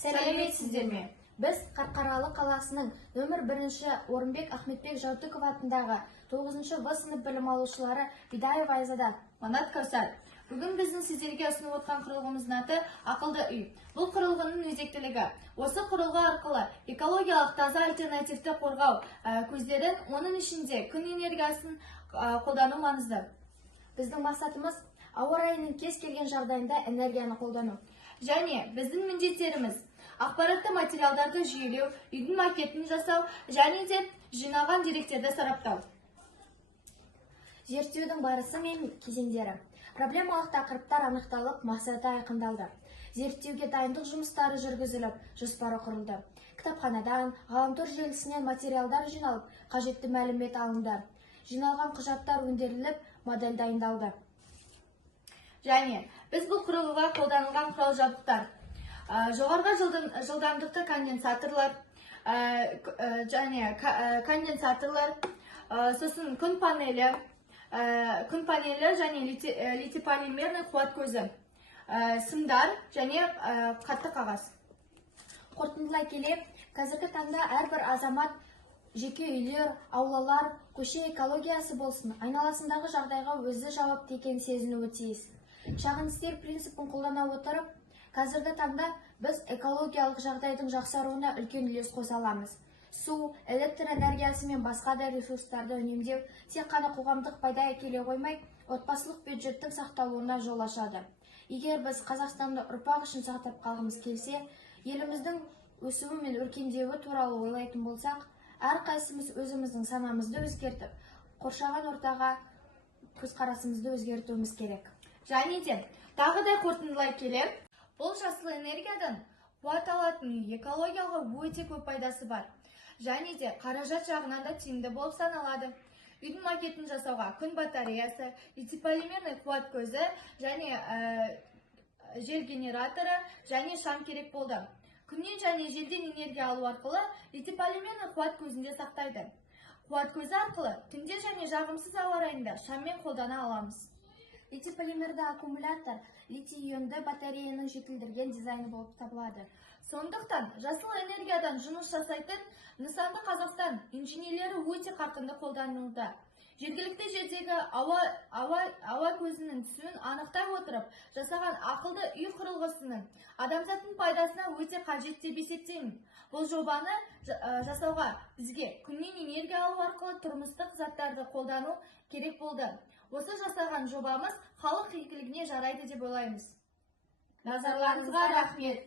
Сәлеметсіздер ме? Біз Қарқаралы қаласының нөмір 1-ші Орынбек Ахметбек Жаутыков атындағы 9-шы В сынып білім алушылары Бидаева Айзада, Манат Кәусар. Бүгін біздің сіздерге ұсынып отқан құрылғымыздың аты ақылды үй. Бұл құрылғының өзектілігі. Осы құрылғы арқылы экологиялық таза альтернативті қорғау көздерін, оның ішінде күн энергиясын қолдану маңызды. Біздің мақсатымыз ауа райының кез келген жағдайында энергияны қолдану. Және біздің міндеттеріміз ақпаратты материалдарды жүйелеу, үйдің макетін жасау, және де жинаған деректерді сараптау. Зерттеудің барысы мен кезеңдері. Проблемалық тақырыптар анықталып, мақсаты айқындалды. Зерттеуге дайындық жұмыстары жүргізіліп, жоспары құрылды. Кітапханадан, ғаламтор желісінен материалдар жиналып, қажетті мәлімет алынды. Жиналған құжаттар өңделіп, модель дайындалды. Және біз бұл құрылғыға қолданылған құрал-жабдықтар, жоғарғы жылдамдықты конденсаторлар, сосын күн панелі және литий-полимерный қуат көзі, сымдар және қатты қағаз. Қорытындылай келе, қазіргі таңда әрбір азамат жеке үйлер, аулалар, көше экологиясы болсын, айналасындағы жағдайға өзі жауапты екенін сезінуі тиіс. Шағын істер принципін қолдана отырып, қазіргі таңда біз экологиялық жағдайдың жақсаруына үлкен үлес қоса аламыз. Су, электр энергиясы мен басқа да ресурстарды үнемдеу тек қана қоғамдық пайда әкеле қоймай, отбасылық бюджеттің сақталуына жол ашады. Егер біз Қазақстанды ұрпақ үшін сақтап қалғымыз келсе, еліміздің өсуі мен өркендеуі туралы ойлайтын болсақ, әрқайсымыз өзіміздің санамызды өзгертіп, қоршаған ортаға көзқарасымызды өзгертуіміз керек. Және де тағы да қорытындылай келе, бұл жасыл энергиядан қуат алатын экологияға өте көп пайдасы бар. Және де қаражат жағынан да тиімді болып саналады. Үйдің макетін жасауға күн батареясы, литий-полимерный қуат көзі және жел генераторы және шам керек болды. Күннен және желден энергия алу арқылы литий-полимерный қуат көзінде сақтайды. Қуат көзі арқылы түнде және жағымсыз ауа райында шаммен қолдана аламыз. Литий-полимерді аккумулятор литий-ионды батареяның жетілдірген дизайны болып табылады. Сондықтан жасыл энергиядан жұмыс жасайтын нысанды Қазақстан инженерлері өте қарқынды қолданылуда. Жергілікті жердегі ауа көзінің түсуін анықтай отырып, жасаған ақылды үй құрылғысының адамзаттың пайдасына өте қажет деп есептеймін. Бұл жобаны жасауға бізге күннен энергия алу арқылы тұрмыстық заттарды қолдану керек болды. Осы жасаған жобамыз халық игілігіне жарайды деп ойлаймыз. Назарларыңызға рахмет.